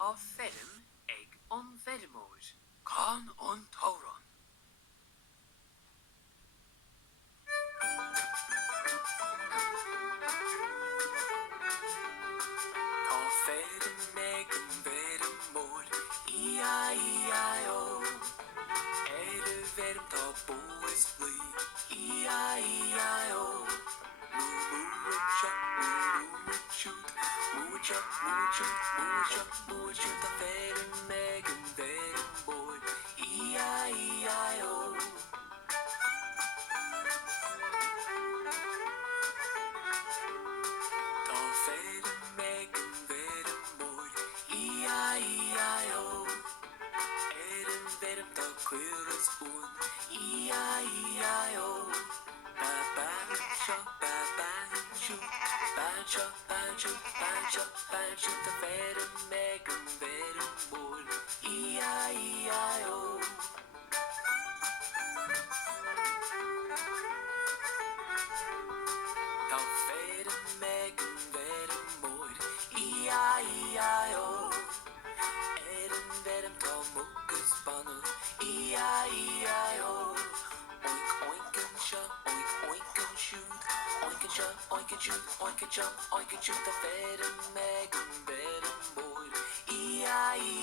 Tá ferm ag an vermór. Can an tauran. Tá ferm ag an vermór. E-I-E-I-O. Verm tá bóis blí. E-I-E-I-O. Moo and chuck, moo and shoot. Moo and chuck, moo and shoot, moo and chuck, moo and shoot. Tá ferm ag an vermór. E-I-E-I-O. Tá ferm ag an vermór. E-I-E-I-O. Verm tá cuilas ún. E-I-E-I-O. Ba-ba-shoot, ba-ba-shoot. Ba-shoot, ba-shoot, ba-shoot, ba-shoot. Tá ferm ag an vermór. E-I-E-I-O. Tá ferm ag an vermór. E-I-E-I-O. Verm tá mucas banna. E-I-E-I-O. Oink oink and shot, oink oink and shoot. Oink and shot, oink and shoot, oink and shot, oink and shoot. Tá ferm ag an vermór. E-I-E-I-O.